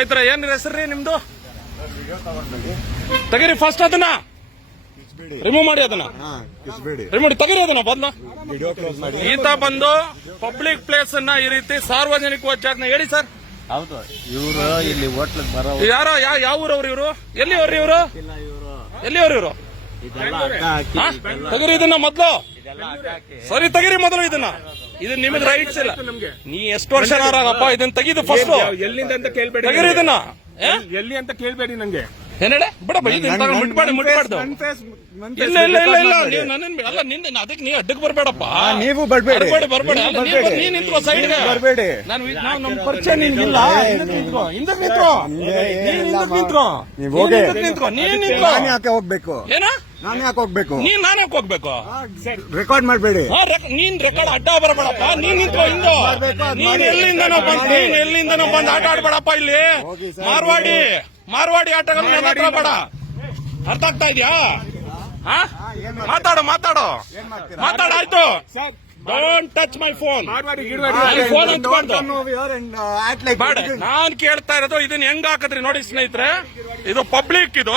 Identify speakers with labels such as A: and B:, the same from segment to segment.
A: ಇದ್ರ ಏನ್ ಹೆಸರ್ರಿ ನಿಮ್ದು? ತೆಗೀರಿ ಫಸ್ಟ್ ಅದನ್ನ. ರಿಮೂವ್ ಮಾಡಿ ಅದನ್ನ. ರಿಮೂವ್ ತೆಗೀರಿ ಅದನ್ನ ಬಂದ
B: ಮಾಡಿ
A: ಈತ ಬಂದು ಪಬ್ಲಿಕ್ ಪ್ಲೇಸ್ ಅನ್ನ ಈ ರೀತಿ ಸಾರ್ವಜನಿಕ ಜಾಗನ ಹೇಳಿ ಸರ್.
C: ಹೌದು ಇವರು ಇಲ್ಲಿ ಹೋಟ್ಲ್ ಬರೋ
A: ಯಾರೋ ಯಾವ ಊರವ್ರು ಇವರು? ಎಲ್ಲಿ ಅವ್ರಿ ಇವರು. ಎಲ್ಲಿ ಅವ್ರು ಇವರು ತೆಗೀರಿ ಇದನ್ನ ಮೊದ್ಲು. ಸರಿ ತೆಗೀರಿ ಮೊದಲು ಇದನ್ನ. ಇದು ನಿಮಗೆ ರೈಟ್ಸ್ ಇಲ್ಲ. ನೀ ಎಷ್ಟು ವರ್ಷ ಇದನ್ನ ತೆಗಿದು ಫಸ್ಟ್
D: ಎಲ್ಲಿಂದ ಅಂತ ಕೇಳ್ಬೇಡಿ
A: ತೆಗೀರಿ ಇದನ್ನ.
D: ಎಲ್ಲಿ ಅಂತ ಕೇಳ್ಬೇಡಿ ನಂಗೆ.
A: ಏನೇಳೆ ಬಿಡಪ್ಪ ಇದನ್ನ ತಗೊಂಡು ಮುಟ್ಬೇಡಿ ಮುಟ್ಬಾರ್ದು. ಇಲ್ಲ ಇಲ್ಲ ಇಲ್ಲ ಇಲ್ಲ
B: record
A: ನೀವು ನನ್ನ ಅಲ್ಲ ನಿಂದ ಅದಕ್ಕೆ ನೀ ಅಡ್ಡಕ್ಕೆ ಬರಬೇಡಪ್ಪ.
B: ನೀವು ಬರ್ಬೇಡಿ.
A: ಬರ್ಬೇಡಿ ನಿಂತ್ಕೋ ಸೈಡ್ಗೆ ನಾನು ನಾವು ನಮ್ಮ ಪರಿಚಯ ನಿನ್ಗಿಲ್ಲ ಹಿಂದಕ್ಕೆ ನಿಂತ್ಕೋ ಹಿಂದಕ್ಕೆ ನಿಂತ್ಕೋ.
B: ನಿಮ್ಗೆ
A: ನೀನ್
B: ಏನಿಲ್ಲ
A: ಹಿಂದಕ್ಕೆ
B: ಮಾ-
A: ನಿಂತ್ಕೋ.
B: ನೀವ್ ಹೋಗಿ.
A: ನಿಂತ್ಕೋ. ನೀನ್ ನಿಂತ್ಕೋ.
B: ನಾನು ಯಾಕೆ ಹೋಗ್ಬೇಕು?
A: ಏನ?
B: ನಾನು ಯಾಕೆ ಹೋಗ್ಬೇಕು?
A: ನೀನ್ ನಾನು ಯಾಕೆ ಹೋಗ್ಬೇಕು?
B: ರೆಕಾರ್ಡ್ ಮಾಡಬೇಡಿ.
A: ಹಾ, ರೆಕ್- ನೀನ್ ರೆಕಾರ್ಡ್ ಅಡ್ಡ ಬರಬೇಡಪ್ಪ ನೀನ್ ನಿಂತ್ಕೋ ಹಿಂದೆ
B: ಮಾಡ್ಬೇಕು, ಅದ್
A: ನೀನ್
B: ಮಾಡಿ.
A: ಎಲ್ಲಿಂದನೋ ಬಂದ್ ನೀನ್ ಎಲ್ಲಿಂದನೋ ಬಂದ್ ಆಟ ಆಡ್ಬೇಡಪ್ಪ ಇಲ್ಲಿ.
B: ಹೋಗಿ ಸರ್,
A: ಮಾರ್ವಾಡಿ. ಮಾರ್ವಾಡಿ ಆಟಗಳು ನನ್ನ ಹತ್ರ ಬೇಡ. ಅರ್ಥ ಆಗ್ತಾ ಇದೆಯಾ? ಹಾ? ಮಾತಾಡು ಮಾತಾಡು.
B: ಏನ್ ಮಾಡ್ತೀರಾ?
A: ಮಾತಾಡ ಆಯ್ತು. Don't touch my phone phone ಹಂಚ್ಬಾರ್ದು
B: like
A: ಬೇಡ ನಾನ್ ಕೇಳ್ತಾ ಇರೋದು ಇದನ್ನ ಹೆಂಗ್ ಹಾಕದ್ರಿ ನೋಡಿ ಸ್ನೇಹಿತರೆ. ಇದು ಪಬ್ಲಿಕ್ ಇದು.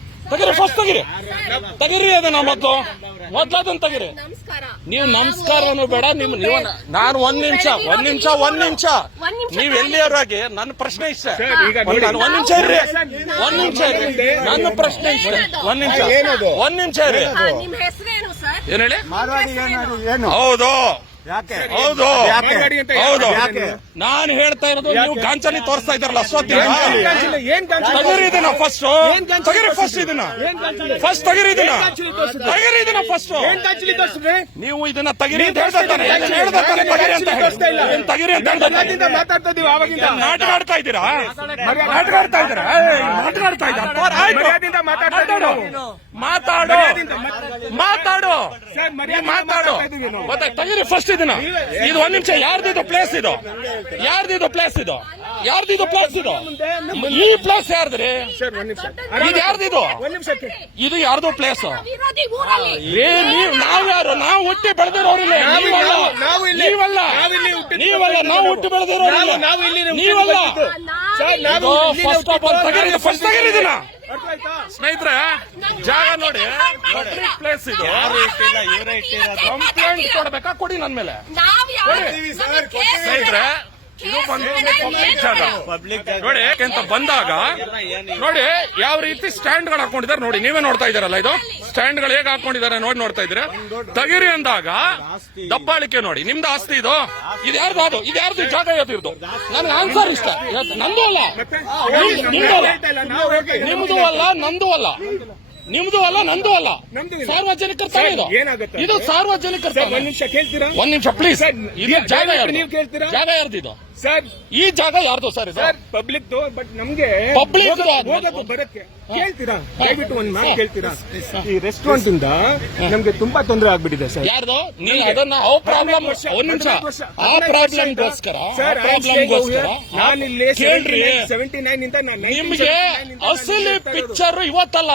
A: ತೆಗೀರಿ ಫಸ್ಟ್ ತಗಿರಿ ತಗಿರಿ ಅದನ್ನ ಮೊದಲು ಮೊದ್ಲು ಅದನ್ನ ತೆಗೀರಿ
E: ನಮಸ್ಕಾರ
A: ನೀವು ನಮಸ್ಕಾರನು ಬೇಡ ನಿಮ್ ನೀವು ನಾನು ಒಂದ್ ನಿಮಿಷ ಒಂದ್ ನಿಮಿಷ ಒಂದ್ ನಿಮಿಷ ನೀವು ಎಲ್ಲಿಯವರಾಗಿ ನನ್ನ ಪ್ರಶ್ನೆ ಇಷ್ಟ ನಾನು ಒಂದ್ ನಿಮಿಷ ಇರ್ರಿ ಒಂದ್ ನಿಮಿಷ ಇರ್ರಿ ನನ್ನ ಪ್ರಶ್ನೆ ಇಷ್ಟ ಒಂದ್ ನಿಮಿಷ? ಒಂದ್ ನಿಮಿಷ ಇರ್ರಿ ಏನ್ ಹೇಳಿ ಹೌದು ಹೌದು.
B: ಯಾಕೆ?
A: ಹೌದು.
B: ಯಾಕೆ?
A: ನಾನು ಹೇಳ್ತಾ ಇರೋದು ನೀವು ಗಾಂಚಲಿ ತೋರಿಸ್ತಾ ಇದ್ದಾರಲ್ಲ
D: ಕಾಣಿಸಿಲ್ಲ
A: ಇದನ್ನ ಫಸ್ಟ್ ತಗಿರಿ ಫಸ್ಟ್ ಇದನ್ನ. ಫಸ್ಟ್ ತಗಿರಿ ಇದನ್ನ. ತಗಿರಿ ಇದನ್ನ ಫಸ್ಟ್ ನೀವು ಇದನ್ನ ತಗಿರಿ ಅಂತ ಹೇಳ್ತಾ ಇದ್ದಾನೆ. ಇದನ್ನ ಹೇಳ್ತಾ ಇದ್ದಾನೆ ತಗಿರಿ ಅಂತ. ಏನ್ ತಗಿರಿ ಅಂತ.
D: ಮಾತಾಡ್ತಾ ಇದೀವಿ ಆವಾಗಿಂದ.
A: ನಾಟಕ ಆಡ್ತಾ ಇದ್ದೀರಾ? ನಾಟಕ ಆಡ್ತಾ ಇದ್ದೀರಾ? ನಾಟಕ ಆಡ್ತಾ ಇದ್ದೀರಾ ಮಾತಾಡು. ಮಾತಾಡು. ಮಾತಾಡು.
D: ಮರ್ಯಾದೆಯಿಂದ
A: ಮಾತಾಡು.
D: ಮಾತಾಡ್ತಾ
A: ಮತ್ತೆ ತೆಗಿರಿ ಫಸ್ಟ್ ಇದನ್ನ ಇದು ಒಂದ್ ನಿಮಿಷ ಯಾರ್ದಿದು ಪ್ಲೇಸ್ ಇದು? ಯಾರ್ದಿದು ಪ್ಲೇಸ್ ಇದು? ಯಾರ್ದಿದು ಪ್ಲೇಸ್ ಇದು? ಈ ಪ್ಲೇಸ್ ಯಾರ್ದ್ರಿ?
D: ಸರ್ ಒಂದ್ ನಿಮಿಷ.
A: ಇದು ಯಾರ್ದಿದು?
D: ಒಂದ್ ನಿಮಿಷಕ್ಕೆ.
A: ಇದು ಯಾರ್ದು ಪ್ಲೇಸ್ ಏ ನೀವ್ ನಾವ್ ಯಾರು? ನಾವು ಹುಟ್ಟಿ ಬೆಳೆದಿರೋರಿಲ್ಲ
D: ನಾವು-
A: ನೀವಲ್ಲ
D: ನಾವು- ನಾವು ಇಲ್ಲಿ-
A: ನೀವಲ್ಲ
D: ನಾವು
A: ನೀವಲ್ಲ ನಾವು ಹುಟ್ಟಿ ಬೆಳೆದಿರೋರಿಲ್ಲ
D: ನಾವು- ನಾವು ಇಲ್ಲಿ
A: ನೀವಲ್ಲ. ಫಸ್ಟ್ ಆಫ್ ಆಲ್ ತಗರಿ ಫಸ್ಟ್ ತಗರಿದಿನ ಸ್ನೇಹಿತರೆ ಜಾಗ ನೋಡಿ. ಪಬ್ಲಿಕ್ ಪ್ಲೇಸ್ ಇದು. ಕಂಪ್ಲೇಂಟ್ ಕೊಡ್ಬೇಕಾ? ಕೊಡಿ ನನ್ ಮೇಲೆ. ಸ್ನೇಹಿತರೆ ಪಬ್ಲಿಕ್ ನೋಡಿ ಯಾಕೆಂತ ಬಂದಾಗ ನೋಡಿ ಯಾವ ರೀತಿ ಸ್ಟ್ಯಾಂಡ್ಗಳು ಹಾಕೊಂಡಿದ್ದಾರೆ ನೋಡಿ ನೀವೇ ನೋಡ್ತಾ ಇದಾರಲ್ಲ ಇದು? ಸ್ಟ್ಯಾಂಡ್ಗಳು ಹೇಗೆ ಹಾಕೊಂಡಿದ್ದಾರೆ ನೋಡಿ ನೋಡ್ತಾ ಇದ್ರೆ ತಗಿರಿ ಅಂದಾಗ ದಬ್ಬಾಳಿಕೆ ನೋಡಿ ನಿಮ್ದು ಆಸ್ತಿ ಇದು? ಇದು ಯಾರ್ದು ಅದು? ಇದು ಯಾರ್ದು? ಜಾಗ ಯಾವ್ದು ನನ್ಗೆ ಆನ್ಸರ್ ಇಷ್ಟ. ನಂದು ಅಲ್ಲ. ನಿಮ್- ನಿಮ್ದು ಅಲ್ಲ
D: ನಾವು ಹೋಗಿ
A: ನಿಮ್ದು ಅಲ್ಲ ನಂದು ಅಲ್ಲ. ನಿಮ್ದು ಅಲ್ಲ ನಂದು ಅಲ್ಲ. ಸಾರ್ವಜನಿಕರ ಇದು.
D: ಏನಾಗುತ್ತೆ?
A: ಇದು ಸಾರ್ವಜನಿಕರ.
D: ಒಂದ್ ನಿಮಿಷ ಕೇಳ್ತೀರಾ?
A: ಒಂದ್ ನಿಮಿಷ ಪ್ಲೀಸ್ ಜಾಗ? ಜಾಗ ಯಾರ್ದು ಇದು?
D: ಸರ್
A: ಈ ಜಾಗ ಯಾರ್ದು ಸರ್ ಇದು?
D: ಸರ್ ಪಬ್ಲಿಕ್ ಬಟ್ ನಮ್ಗೆ ಪಬ್ಲಿಕ್
A: ಅದು.
D: ಹೋಗಕ್ಕೆ ಬರಕ್ಕೆ. ಕೇಳ್ತೀರಾ? ದಯವಿಟ್ಟು ಒಂದ್ ಮಾತು ಕೇಳ್ತೀರಾ? ಈ ರೆಸ್ಟೋರೆಂಟ್ ಇಂದ ನಮ್ಗೆ ತುಂಬಾ ತೊಂದರೆ ಆಗ್ಬಿಟ್ಟಿದೆ ಸರ್
A: ಯಾರ್ದು? ನೀವು ಅದನ್ನ ಆ ಪ್ರಾಬ್ಲಮ್ ಒಂದ್ ನಿಮಿಷ ಆ ಪ್ರಾಬ್ಲಮ್ಗೋಸ್ಕರ ಆ
D: ಸರ್
A: ಪ್ರಾಬ್ಲಮ್ಗೋಸ್ಕರ
D: ನಾನು ಇಲ್ಲಿ
A: ಕೇಳ್ರಿ.
D: ಸೆವೆಂಟಿ ನೈನ್ ಇಂದ ನಾನು
A: ನಿಮ್ಗೆ ಅಸಲಿ ಪಿಕ್ಚರ್ ಇವತ್ತಲ್ಲ.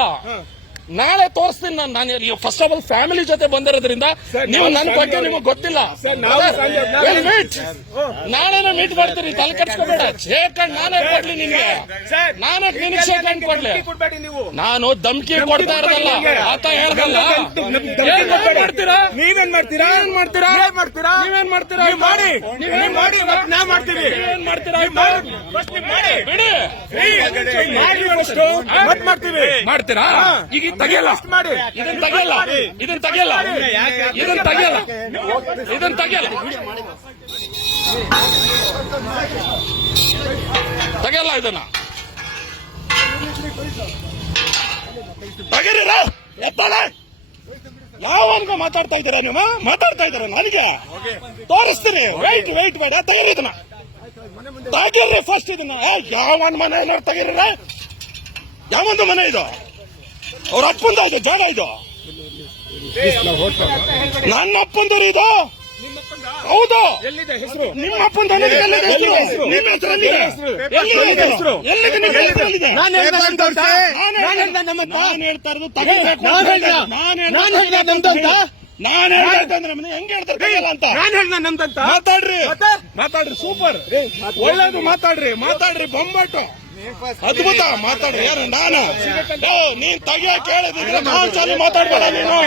A: ನಾಳೆ ತೋರಿಸ್ತೀನಿ ನಾನು ನಾನು ಫಸ್ಟ್ ಆಫ್ ಆಲ್ ಫ್ಯಾಮಿಲಿ ಜೊತೆ ಬಂದಿರೋದ್ರಿಂದ ನೀವು ನನ್ನ ಬಗ್ಗೆ ನಿಮಗೆ ಗೊತ್ತಿಲ್ಲ. ಮೀಟ್ ನಾಳೆನೇ ಮೀಟ್ ಮಾಡ್ತೀರಿ ತಲೆ ಕಟ್ಸ್ಕೋಬೇಡ ಶೇಕ್ ಹ್ಯಾಂಡ್ ನಾನೇ ಕೊಡ್ಲಿ
D: ನಿಮಗೆ.
A: ನಾನೇ ನಿನಗೆ ಶೇಕ್ ಹ್ಯಾಂಡ್ ಕೊಡ್ಲಿ. ನಾನು ಧಮ್ಕಿ ಕೊಡ್ತಾ ಇರೋದಲ್ಲ ಆತ ಹೇಳ್ದಲ್ಲ. ಏನ್ ಮಾಡ್ತೀರಾ?
D: ನೀವೇನ್ ಮಾಡ್ತೀರಾ?
A: ಏನ್ ಮಾಡ್ತೀರಾ?
D: ನೀವೇನ್ ಮಾಡ್ತೀರಾ?
A: ನೀವೇನ್ ಮಾಡ್ತೀರಾ?
D: ಮಾಡಿ.
A: ನೀವೇನ್
D: ನೀವ್ ಮಾಡಿ
A: ನಾ
D: ಮತ್ತೆ
A: ಏನ್ ಮಾಡ್ತೀರಾ? ಬಿಡಿ.
D: ಮಾಡ್ತೀವಿ
A: ಮಾಡ್ತೀರಾ? ಈಗ ತೆಗಿಯಲ್ಲ. ಇದನ್ನ ತೆಗೆಯಲ್ಲ. ಇದನ್ನ ತೆಗೆಯಲ್ಲ. ಇದನ್ನ ತೆಗೆಯಲ್ಲ. ಇದನ್ನ ತೆಗೆಯಲ್ಲ. ತೆಗೆಯಲ್ಲ ಇದನ್ನ. ತೆಗೀರಿರ ಎತ್ತಾಳೆ ಯಾವನ್ಗ ಮಾತಾಡ್ತಾ ಇದ್ದೀರಾ ನೀವು ಮಾತಾಡ್ತಾ ಇದ್ದೀರಾ ನನಗೆ? ತೋರಿಸ್ತೀನಿ. ವೈಟ್ ವೈಟ್ ಬೇಡ ತೆಗೀರಿ ಇದನ್ನ. ತೆಗೀರಿ ಫಸ್ಟ್ ಇದನ್ನ. ಯಾವನ್ ಮನೆ ತಗೀರಿ ತೆಗೀರಿ ಯಾವೊಂದು ಮನೆ ಇದು? ಅವ್ರ ಅಪ್ಪಂದ ಇದು ಜಾಗ ಇದು ನನ್ನ ಅಪ್ಪಂದರು ಇದು ಹೌದು ನಿಮ್ಮ ಅಪ್ಪಂದಿ? ನಿಮ್ಮ ಹೆಸರು?
B: ನಾನು
A: ಹೇಳ್ತಾ ಇರೋದು ತೆಗಿಬೇಕು ಅಂತ
B: ನಾನು
A: ಹೆಂಗ್ ಹೇಳ್ತಾರೆ ಅಂತ
D: ನಾನು ಹೇಳ್ದ ನಮ್ದಂತ
A: ಮಾತಾಡ್ರಿ? ಮಾತಾಡ್ರಿ ಸೂಪರ್ ಒಳ್ಳೇದು ಮಾತಾಡ್ರಿ ಮಾತಾಡ್ರಿ ಬೊಂಬಾಟು ಅದ್ಭುತ ಮಾತಾಡ್ರಿ. ಯಾರು ನಾನು? ನೀನ್ ತೆಗಿಯ ಕೇಳಿದ್ರೆ ನಾನ್ ಮಾತಾಡ್ಬೇಡ ನೀನು.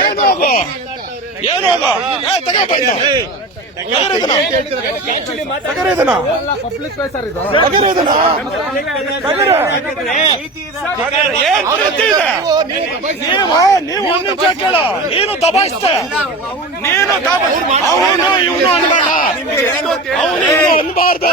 A: ಏನು ಹೋಗು? ಏನು ನೀವು ಕೇಳ. ನೀನು ದಬಾಯಿಸ್ತೆ ನೀನು ಅವನು ಇವನು ಅನ್ಬೇಡ. ಅವನು ಅನ್ಬಾರ್ದು.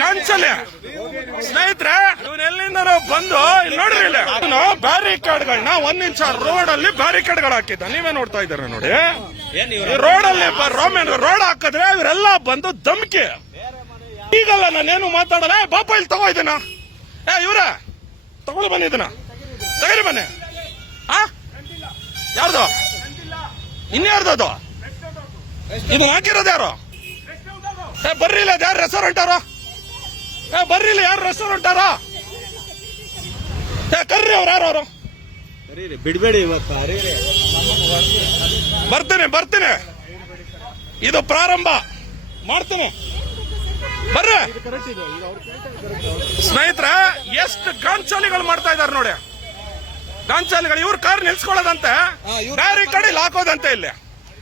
A: ಗಂಚಲೆ ಸ್ನೇಹಿತರೆ ಎಲ್ಲಿಂದ ಬಂದು ಇಲ್ಲಿ ನೋಡ್ರಿ ಇಲ್ಲಿ. ಅವನು ಬ್ಯಾರಿಕೇಡ್ಗಳನ್ನ ಒಂದ್ ನಿಮಿಷ ರೋಡ್ ಅಲ್ಲಿ ಬ್ಯಾರಿಕೇಡ್ಗಳು ಹಾಕಿದ್ದ. ನೀವೇ ನೋಡ್ತಾ ಇದ್ದೀರ ನೋಡಿ. ರೋಡ್ ಅಲ್ಲಿ ರೋಮನ್ ರೋಡ್ ಹಾಕಿದ್ರೆ ಇವರೆಲ್ಲ ಬಂದು ಧಮ್ಕಿ. ಈಗಲ್ಲ ನಾನೇನು ಮಾತಾಡಲ್ಲ. ಬಾಪ ಇಲ್ಲಿ ತಗೋ ಇದನ್ನ. ಏ ಇವ್ರ ತಗೊಂಡು ಬನ್ನಿ ಇದನ್ನ. ತಗರಿ ಬನ್ನಿ. ಆ? ಯಾರ್ದು? ಇನ್ಯಾರ್ದು ಅದು? ಇದು ಹಾಕಿರೋದು ಯಾರು? ಬರ್ರಿ ಇಲ್ಲ ಯಾರು ರೆಸ್ಟೋರೆಂಟ್ ಅವರ? ಏ ಬರ್ರಿ ಇಲ್ಲ ಯಾರು ರೆಸ್ಟೋರೆಂಟ್ ಅವರ? ಏ ಕರ್ರಿ ಅವ್ರು ಯಾರು ಅವರು?
C: ಬಿಡ್ಬೇಡಿ
A: ಬರ್ತೇನೆ ಬರ್ತೀನಿ. ಇದು ಪ್ರಾರಂಭ. ಮಾಡ್ತೀನಿ. ಬರ್ರಿ. ಸ್ನೇಹಿತರ ಎಷ್ಟು ಗಾಂಚಾಲಿಗಳು ಮಾಡ್ತಾ ಇದಾರೆ ನೋಡಿ. ಗಾಂಚಾಲಿಗಳು ಇವ್ರ ಕಾರ್ ನಿಲ್ಸ್ಕೊಳ್ಳೋದಂತೆ ಬ್ಯಾರಿಕೇಡ್ ಕಡೆ ಹಾಕೋದಂತೆ ಇಲ್ಲಿ.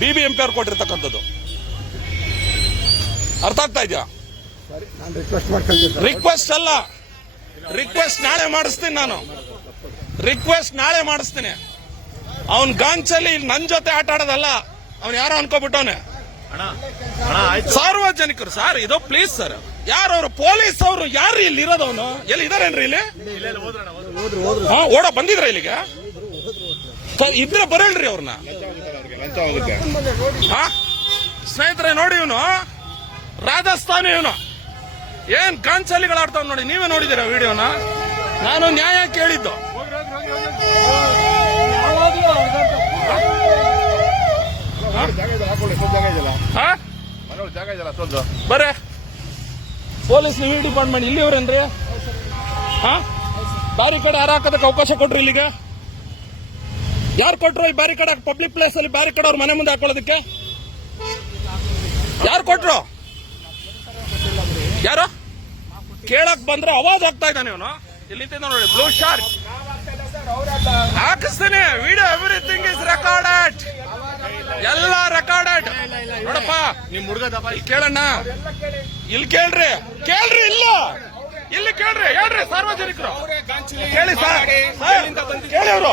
A: ಬಿ ಬಿ ಎಂ ಪಿ ಅವ್ರು ಕೊಟ್ಟಿರ್ತಕ್ಕಂಥದ್ದು. ಅರ್ಥ ಆಗ್ತಾ ಇದೆಯಾ?
B: ರಿಕ್ವೆಸ್ಟ್
A: ಅಲ್ಲ. ರಿಕ್ವೆಸ್ಟ್ ನಾಳೆ ಮಾಡಿಸ್ತೀನಿ ನಾನು. ರಿಕ್ವೆಸ್ಟ್ ನಾಳೆ ಮಾಡಿಸ್ತೀನಿ. ಅವನ್ ಗಾಂಚಲ್ಲಿ ನನ್ ಜೊತೆ ಆಟ ಆಡೋದಲ್ಲ, ಅವ್ನು ಯಾರೋ ಅನ್ಕೋಬಿಟ್ಟವನೆ. ಸಾರ್ವಜನಿಕರು, ಸರ್, ಇದು ಪ್ಲೀಸ್ ಸರ್ ಯಾರು ಅವರು? ಪೊಲೀಸ್ ಅವರು ಯಾರು ಇಲ್ಲಿ ಇರೋದವನು ಎಲ್ಲಿ ಇದಾರೇನ್ರಿ ಇಲ್ಲಿ? ಓಡ, ಬಂದಿದ್ರ ಇಲ್ಲಿಗೆ? ಇದ್ರೆ ಬರಲ್ರಿ ಅವ್ರನ್ನ ಹಾ ಸ್ನೇಹಿತರೆ, ನೋಡಿ ಇವನು. ರಾಜಸ್ಥಾನಿ ಇವನು. ಏನ್ ಗಾಂಚಲಿಗಳು ಆಡ್ತಾವ್ ನೋಡಿ, ನೀವೇ ನೋಡಿದಿರ ವಿಡಿಯೋನ? ನಾನು ನ್ಯಾಯ ಕೇಳಿದ್ದು. ಬರ. ಪೊಲೀಸ್ ನೀವು ಡಿಪಾರ್ಟ್ಮೆಂಟ್ ಇಲ್ಲಿವ್ರೇನ್ರಿ ಹಾ ಬಾರಿ ಕಡೆ ಹಾಕೋದಕ್ಕೆ ಅವಕಾಶ ಕೊಟ್ರಿ ಇಲ್ಲಿಗೆ? ಯಾರು ಕೊಟ್ರು ಈ ಬ್ಯಾರಿಕೇಡ್ ಪಬ್ಲಿಕ್ ಪ್ಲೇಸ್ ಅಲ್ಲಿ ಬ್ಯಾರಿಕೇಡ್ ಅವ್ರ ಮನೆ ಮುಂದೆ ಹಾಕೊಳ್ಳೋದಕ್ಕೆ? ಯಾರು ಕೊಟ್ರು? ಯಾರು? ಕೇಳಕ್ ಬಂದ್ರೆ ಅವಾಜ್ ಆಗ್ತಾ ಇದ್ದಾನೆ ಇವನು. ಇಲ್ಲಿ ನೋಡಿ ಬ್ಲೂ ಶಾರ್ಕ್ ಹಾಕಿಸ್ತೀನಿ. ವಿಡಿಯೋ ಎವ್ರಿಥಿಂಗ್ ಇಸ್ ರೆಕಾರ್ಡೆಡ್ ಎಲ್ಲ ರೆಕಾರ್ಡೆಡ್ ನೋಡಪ್ಪ
C: ನಿಮ್ ಹುಡುಗದಪ್ಪ
A: ಇಲ್ಲಿ ಕೇಳಣ್ಣ. ಇಲ್ಲಿ ಕೇಳ್ರಿ. ಕೇಳ್ರಿ ಇಲ್ಲ. ಇಲ್ಲಿ ಕೇಳ್ರಿ ಹೇಳ್ರಿ ಸಾರ್ವಜನಿಕರು. ಕೇಳಿ ಸರ್, ಕೇಳಿ ಅವರು.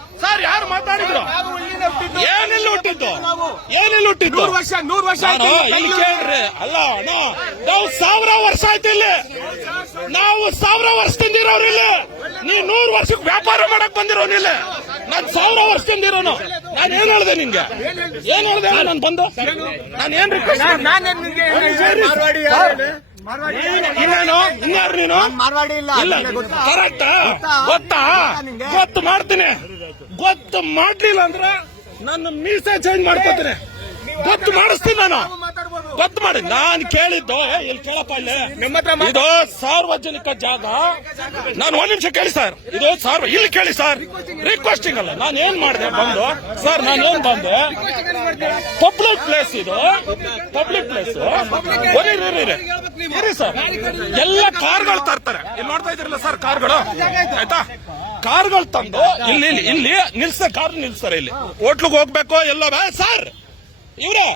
A: ಸರ್ ಯಾರು ಮಾತಾಡಿದ್ರು? ಏನಿಲ್ಲ ಹುಟ್ಟಿದ್ದು? ಏನಿಲ್ಲ ಹುಟ್ಟಿದ್ದು?
D: ನೂರು ವರ್ಷ ನೂರು ವರ್ಷ
A: ಕೇಳ್ರಿ. ಅಲ್ಲ ನಾವು ಸಾವಿರ ವರ್ಷ ಆಯ್ತು ಇಲ್ಲಿ. ನಾವು ಸಾವಿರ ವರ್ಷದಿಂದ ಇರೋರು ಇಲ್ಲಿ. ನೀವ್ ನೂರು ವರ್ಷಕ್ಕೆ ವ್ಯಾಪಾರ ಮಾಡಕ್ ಬಂದಿರೋನಿಲ್ಲ ನಾನ್ ಸಾವಿರ ವರ್ಷದಿಂದ ಇರೋನು. ನಾನು ಏನ್ ಹೇಳ್ದೆ ನಿಂಗೆ? ಏನ್ ಹೇಳ್ದೆ ನಾನು ಬಂದು? ನಾನು ಏನ್ ರಿಕ್ವೆಸ್ಟ್? ಇನ್ನೇನು ಇನ್ಯಾರು ನೀನು?
B: ಇಲ್ಲ
A: ಕರೆಕ್ಟ್ ಗೊತ್ತಾ? ಗೊತ್ತು ಮಾಡ್ತೀನಿ. ಗೊತ್ತು ಮಾಡ್ಲಿಲ್ಲ ಅಂದ್ರೆ ನನ್ನ ಮೀಸೆ ಚೇಂಜ್ ಮಾಡ್ಕೋತೀನಿ. ಗೊತ್ತು ಮಾಡಿಸ್ತೀನಿ ನಾನು. ಗೊತ್ತು ಮಾಡಿ. ನಾನು ಕೇಳಿದ್ದು ಇಲ್ಲಿ ಕೇಳಪ್ಪ ಇಲ್ಲಿ. ಇದು ಸಾರ್ವಜನಿಕ ಜಾಗ. ನಾನು ಒಂದ್ ನಿಮಿಷ ಕೇಳಿ ಸರ್. ಇದು ಸಾರ್ವ ಇಲ್ಲಿ ಕೇಳಿ ಸರ್. ರಿಕ್ವೆಸ್ಟಿಂಗ್ ಅಲ್ಲ. ನಾನು ಏನ್ ಮಾಡಿದೆ ಬಂದು? ಸರ್ ನಾನು ಏನ್ ಬಂದೆ? ಪಬ್ಲಿಕ್ ಪ್ಲೇಸ್ ಇದು. ಪಬ್ಲಿಕ್ ಪ್ಲೇಸ್ ಇರಿ ಸರ್. ಎಲ್ಲ ಕಾರ್ಗಳು ತರ್ತಾರೆ. ಇಲ್ಲಿ ನೋಡ್ತಾ ಇದ್ರಲ್ಲ ಸರ್ ಕಾರ್ಗಳು? ಆಯ್ತಾ? ಕಾರ್ಗಳು ತಂದು ಇಲ್ಲಿ ಇಲ್ಲಿ- ಇಲ್ಲಿ ನಿಲ್ಸ ಕಾರ್ ನಿಲ್ಸ್ತಾರೆ ಇಲ್ಲಿ. ಹೋಟ್ಲಿಗೆ ಹೋಗ್ಬೇಕು ಎಲ್ಲ ಸರ್. ಇವ್ರೆ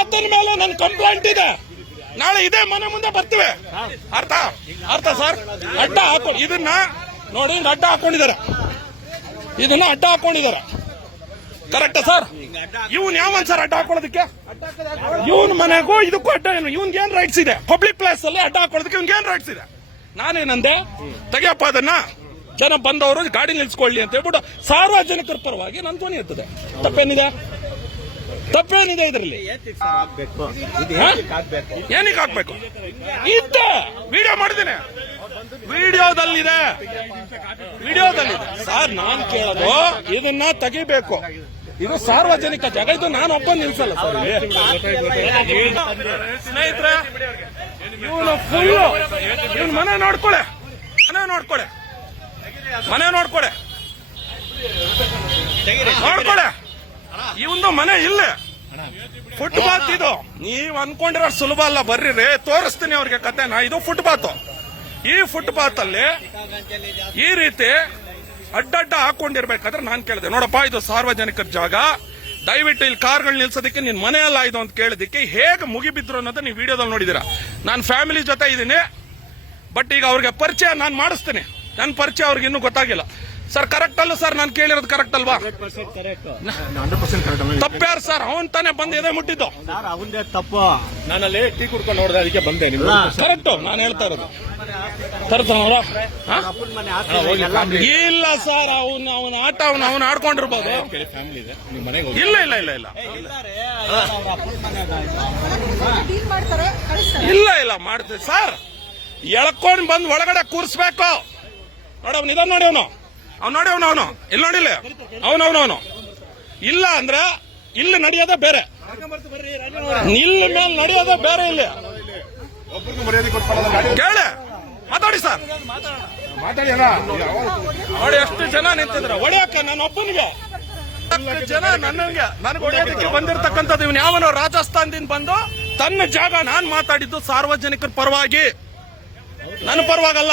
A: ಆತನ ಮೇಲೆ ನನ್ ಕಂಪ್ಲೇಂಟ್ ಇದೆ. ನಾಳೆ ಇದೇ ಮನೆ ಮುಂದೆ ಬರ್ತೀವಿ. ಅರ್ಥ? ಅರ್ಥ ಸರ್? ಅಡ್ಡ ಹಾಕೊ ಇದನ್ನ ನೋಡಿ ಅಡ್ಡ ಹಾಕೊಂಡಿದ್ದಾರೆ. ಇದನ್ನ ಅಡ್ಡ ಹಾಕೊಂಡಿದ್ದಾರೆ. Correct sir? ಇವನ್ ಯಾವನ್ ಸರ್ ಅಡ್ಡ ಹಾಕೊಳ್ಳೋದಕ್ಕೆ? ಇವನ್ ಮನೆಗೂ ಇದಕ್ಕೂ ಅಡ್ಡ ಏನು? ಇವನ್ಗೆ ಏನ್ ರೈಟ್ಸ್ ಇದೆ? ಪಬ್ಲಿಕ್ ಪ್ಲೇಸ್ ಅಲ್ಲಿ ಅಡ್ಡ ಹಾಕೊಳ್ಳೋದಕ್ಕೆ ಇವನ್ ಏನ್ ರೈಟ್ಸ್ ಇದೆ? ನಾನೇನಂದೆ? ತೆಗಿಯಪ್ಪ ಅದನ್ನ. ಜನ ಬಂದವರು ಗಾಡಿ ನಿಲ್ಸ್ಕೊಳ್ಳಿ ಅಂತ ಹೇಳ್ಬಿಟ್ಟು ಸಾರ್ವಜನಿಕರ ಪರವಾಗಿ ನನ್ನ ಧ್ವನಿ ಇರ್ತದೆ ತಪ್ಪೇನಿದೆ? ತಪ್ಪೇನಿದೆ ಇದರಲ್ಲಿ? ಏನಕ್ಕೆ ಹಾಕ್ಬೇಕು ಇದ್ದೆ ವಿಡಿಯೋ ಮಾಡಿದ್ದೀನಿ. ವಿಡಿಯೋದಲ್ಲಿದೆ. ವಿಡಿಯೋದಲ್ಲಿದೆ. ಸರ್ ನಾನು ಕೇಳೋದು ಇದನ್ನ ತೆಗಿಬೇಕು. ಇದು ಸಾರ್ವಜನಿಕ ಜಾಗ. ಇದು ನಾನು ಒಬ್ಬ ನಿಲ್ಸಲ್ಲ ಸರ್ ಸ್ನೇಹಿತರೆ ಇವನು ಫುಲ್ಲು ಇವನ್ ಮನೆ ನೋಡ್ಕೊಳೆ. ಮನೆ ನೋಡ್ಕೊಳೆ. ಮನೆ ನೋಡ್ಕೊಡೆ. ನೋಡ್ಕೊಡೆ. ಇವಂದು ಮನೆ ಇಲ್ಲ. ಫುಟ್ಪಾತ್ ಇದು. ನೀವ್ ಅನ್ಕೊಂಡಿರೋ ಸುಲಭ ಅಲ್ಲ, ಬರ್ರಿ ರೀ, ತೋರಿಸ್ತೀನಿ ಅವ್ರಿಗೆ ಕತೆನ ಇದು ಫುಟ್ಪಾತ್ ಈ ಫುಟ್ಪಾತ್ ಅಲ್ಲಿ ಈ ರೀತಿ ಅಡ್ಡಡ್ಡ ಹಾಕೊಂಡಿರ್ಬೇಕಾದ್ರೆ ನಾನ್ ಕೇಳಿದೆ. ನೋಡಪ್ಪ, ಇದು ಸಾರ್ವಜನಿಕರ ಜಾಗ. ದಯವಿಟ್ಟು ಇಲ್ಲಿ ಕಾರ್ಗಳು ನಿಲ್ಸೋದಕ್ಕೆ ನಿನ್ ಮನೆ ಅಲ್ಲ ಇದು ಅಂತ ಕೇಳಿದಕ್ಕೆ ಹೇಗೆ ಮುಗಿಬಿದ್ರು ಅನ್ನೋದು ನೀವು ವಿಡಿಯೋದಲ್ಲಿ ನೋಡಿದೀರ. ನಾನು ಫ್ಯಾಮಿಲಿ ಜೊತೆ ಇದ್ದೀನಿ ಬಟ್ ಈಗ ಅವ್ರಿಗೆ ಪರಿಚಯ ನಾನು ಮಾಡಿಸ್ತೀನಿ. ನನ್ನ ಪರಿಚಯ ಅವ್ರಿಗೆ ಇನ್ನೂ ಗೊತ್ತಾಗಿಲ್ಲ. ಸರ್ ಕರೆಕ್ಟ್ ಅಲ್ಲ ಸರ್ ನಾನು ಕೇಳಿರೋದು ಕರೆಕ್ಟ್ ಅಲ್ವಾ? ತಪ್ಪ್ಯಾರು ಸರ್ ಅವನ್ ತಾನೇ ಬಂದು ಎದೆ ಮುಟ್ಟಿದ್ದು.
C: ಸರ್ ಅವಂದೇ ತಪ್ಪು.
D: ನಾನಲ್ಲಿ ಟೀ ಕುಡ್ಕೊಂಡು ನೋಡಿದೆ ಅದಕ್ಕೆ ಬಂದೆ ನಿಮ್ಮ
A: ಕರೆಕ್ಟ್ ನಾನು ಹೇಳ್ತಾ ಇರೋದು. ಇಲ್ಲ ಸರ್ ಅವನ್ ಅವನ ಆಟ ಅವನ್ ಅವನ್ ಆಡ್ಕೊಂಡಿರ್ಬೋದು.
D: ಫ್ಯಾಮಿಲಿ ಇದೆ. ನಿಮ್ಮ ಮನೆಗೆ
A: ಇಲ್ಲ ಇಲ್ಲ ಇಲ್ಲ ಇಲ್ಲ. ಇಲ್ಲ ಇಲ್ಲ ಮಾಡ್ತೀವಿ. ಸರ್ ಎಳ್ಕೊಂಡ್ ಬಂದ್ ಒಳಗಡೆ ಕೂರ್ಸ್ಬೇಕು. ನೋಡಿ ನೋಡಿ ಅವನು. ಅವ್ನು ನೋಡಿ ಅವನು ಅವನು. ಇಲ್ಲಿ. ನೋಡಿಲ್ಲ ಅವನು ಅವನು. ಇಲ್ಲ ಅಂದ್ರೆ ಇಲ್ಲಿ ನಡೆಯೋದೇ ಬೇರೆ. ಇಲ್ಲಿ ಮೇಲೆ ನಡೆಯೋದೇ ಬೇರೆ ಇಲ್ಲಿ. ಕೇಳಿ. ಮಾತಾಡಿ ಸರ್. ನೋಡಿ, ಎಷ್ಟು ಜನ ನಿಂತಿದ್ರ. ಹೊಡಿಯಕ್ಕೆ ನನ್ನ ಒಬ್ಬನಿಗೆ. ಜನ ನನಗೆ ನನಗೆ ಹೊಡೆಯೋದಕ್ಕೆ ಬಂದಿರತಕ್ಕಂಥದ್ದು ಇವನು ಯಾವನೋ ರಾಜಸ್ಥಾನದಿಂದ ಬಂದು ತನ್ನ ಜಾಗ ನಾನು ಮಾತಾಡಿದ್ದು ಸಾರ್ವಜನಿಕರ ಪರವಾಗಿ. ನನ್ನ ಪರವಾಗಲ್ಲ.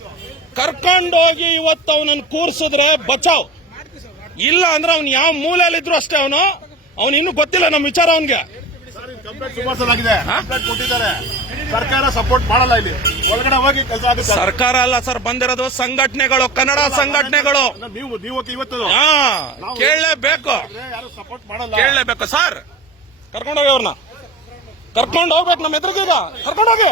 A: ಕರ್ಕೊಂಡೋಗಿ ಇವತ್ತು ಅವನನ್ನು ಕೂರಿಸಿದ್ರೆ ಬಚಾವ್. ಇಲ್ಲ ಅಂದ್ರೆ ಅವ್ನು ಯಾವ ಮೂಲೆಯಲ್ಲಿದ್ರು ಅಷ್ಟೇ ಅವನು. ಅವನು ಇನ್ನೂ ಗೊತ್ತಿಲ್ಲ ನಮ್ಮ ವಿಚಾರ ಅವನ್ಗೆ.
B: ಸರ್ಕಾರ ಸಪೋರ್ಟ್ ಮಾಡಲ್ಲ ಇಲ್ಲಿ ಒಳಗಡೆ ಹೋಗಿ ಕೆಲಸ ಆಗುತ್ತೆ
A: ಸರ್ಕಾರ ಅಲ್ಲ ಸರ್, ಬಂದಿರೋದು ಸಂಘಟನೆಗಳು, ಕನ್ನಡ ಸಂಘಟನೆಗಳು.
B: ನೀವು ನೀವು ಇವತ್ತು
A: ಕೇಳಲೇಬೇಕು.
B: ಸಪೋರ್ಟ್ ಮಾಡಲ್ಲ
A: ಕೇಳಲೇಬೇಕು ಸರ್. ಕರ್ಕೊಂಡೋಗಿ ಅವ್ರನ್ನ ಕರ್ಕೊಂಡು ಹೋಗ್ಬೇಕು ನಮ್ಮ ಎದುರಿಗೀಗ. ಕರ್ಕೊಂಡೋಗಿ.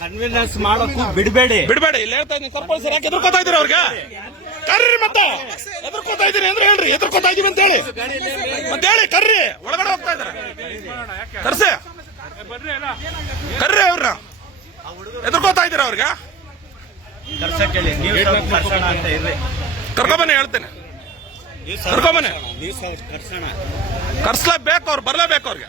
C: ಕನ್ವಿನ್ಸ್ ಮಾಡೋಕ್ಕೂ ಬಿಡಬೇಡಿ.
A: ಬಿಡಬೇಡಿ. ಇಲ್ಲಿ ಹೇಳ್ತಾ ಇದ್ದೀನಿ ಕಂಪಲ್ಸರಿ ಸರ್ ಯಾಕೆ ಎದುರ್ಕೋತಾ ಇದೀರಿ ಅವ್ರಿಗೆ? ಕರ್ರಿ ಮತ್ತೆ. ಎದುರ್ಕೋತಾ ಇದ್ದೀನಿ ಅಂದ್ರೆ ಹೇಳ್ರಿ ಎದುರ್ಕೋತಾ ಇದೀವಿ ಅಂತ ಹೇಳಿ. ಮತ್ತೆ ಹೇಳಿ ಕರ್ರಿ. ಒಳಗಡೆ ಹೋಗ್ತಾ ಇದಾರೆ ಕರ್ಸಿ. ಕರ್ರಿ ಅವ್ರನ್ನ ಎದುರ್ಕೋತಾ ಇದ್ದೀರಾ ಅವ್ರಿಗೆ?
C: ಕರ್ಸಕ್ ಹೇಳಿ ನೀವು ಸ್ವಲ್ಪ ಕರ್ಸೋಣ ಅಂತ ಇರ್ರಿ.
A: ಕರ್ಕೊಂಬನ್ನಿ ಹೇಳ್ತೇನೆ. ಕರ್ಕೊಂಬನ್ನಿ
C: ಕರ್ಸೋಣ.
A: ಕರ್ಸ್ಲೇಬೇಕು ಅವ್ರು ಬರ್ಲೇಬೇಕು ಅವ್ರಿಗೆ.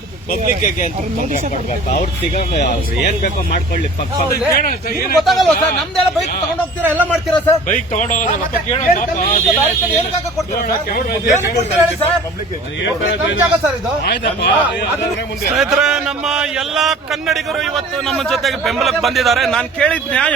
C: ಪಬ್ಲಿಕ್ ಅಂತ ಅವ್ರ ಅವ್ರು ಏನ್ ಬೇಕೋ ಮಾಡ್ಕೊಳ್ಳಿ.
D: ಗೊತ್ತಾಗಲ್ವಾ ಸರ್? ನಮ್ದೆಲ್ಲ ಬೈಕ್ ತಗೊಂಡ್ ಹೋಗ್ತೀರಾ ಎಲ್ಲ ಮಾಡ್ತೀರಾ ಸರ್?
F: Bike ತಗೊಂಡೋಗೋದಲ್ಲಪ್ಪ
D: sir? ಇದು?
F: ಆಯ್ತಪ್ಪ
A: ಸ್ನೇಹಿತರೆ ನಮ್ಮ ಎಲ್ಲಾ ಕನ್ನಡಿಗರು ಇವತ್ತು ನಮ್ಮ ಜೊತೆಗೆ ಬೆಂಬಲಕ್ಕೆ ಬಂದಿದ್ದಾರೆ. ನಾನು ಕೇಳಿದ ನ್ಯಾಯ.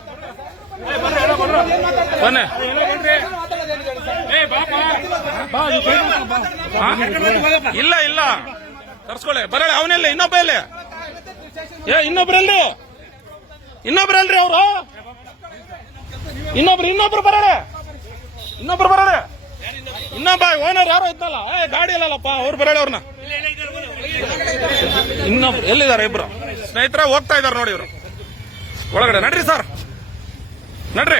A: ಬನ್ನಿ? ಇಲ್ಲ ಇಲ್ಲ. ತರ್ಸ್ಕೊಳ್ಳಿ. ಬರಲ್ಲ ಅವನೆಲ್ಲ ಇನ್ನೊಬ್ಬ ಇಲ್ಲಿ ಏ ಇನ್ನೊಬ್ರಲ್ಲಿ? ಇನ್ನೊಬ್ರಲ್ರಿ ಅವರು? ಇನ್ನೊಬ್ರು ಇನ್ನೊಬ್ರು ಬರಳೆ ಇನ್ನೊಬ್ರು ಬರಳೆ ಇನ್ನೊಬ್ಬ ಓನರ್ ಯಾರೋ ಇದ್ದಲ್ಲ ಏ ಗಾಡಿ ಇಲ್ಲಲ್ಲಪ್ಪ ಅವ್ರು ಬರಳೆ ಅವ್ರನ್ನ. ಇನ್ನೊಬ್ರು ಎಲ್ಲಿದ್ದಾರೆ ಇಬ್ರು? ಸ್ನೇಹಿತರ ಹೋಗ್ತಾ ಇದಾರೆ ನೋಡಿ ಇವರು. ಒಳಗಡೆ ನಡ್ರಿ ಸರ್. ನಡ್ರಿ.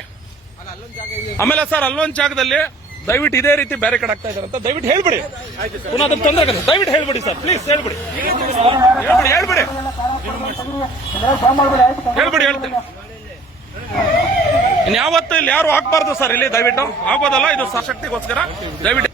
A: ಆಮೇಲೆ ಸರ್, ಅಲ್ಲೊಂದ್ ಜಾಗದಲ್ಲಿ ದಯವಿಟ್ಟು ಇದೇ ರೀತಿ ಬ್ಯಾರಿಕೇಡ್ ಆಗ್ತಾ ಇದಾರೆ ಅಂತ ದಯವಿಟ್ಟು ಹೇಳ್ಬಿಡಿ. ಪುನಃ ಅದಕ್ಕೆ ತೊಂದರೆ ಆಗುತ್ತೆ ದಯವಿಟ್ಟು ಹೇಳ್ಬಿಡಿ ಸರ್ ಪ್ಲೀಸ್ ಹೇಳ್ಬಿಡಿ. ಹೇಳ್ಬಿಡಿ ಹೇಳ್ಬಿಡಿ. ಹೇಳ್ಬಿಡಿ, ಹೇಳ್ತೀನಿ. ಇನ್ಯಾವತ್ತು ಇಲ್ಲಿ ಯಾರು ಹಾಕ್ಬಾರ್ದು ಸರ್ ಇಲ್ಲಿ, ದಯವಿಟ್ಟು. ಆಗೋದಲ್ಲ ಇದು ಸಶಕ್ತಿಗೋಸ್ಕರ. ದಯವಿಟ್ಟು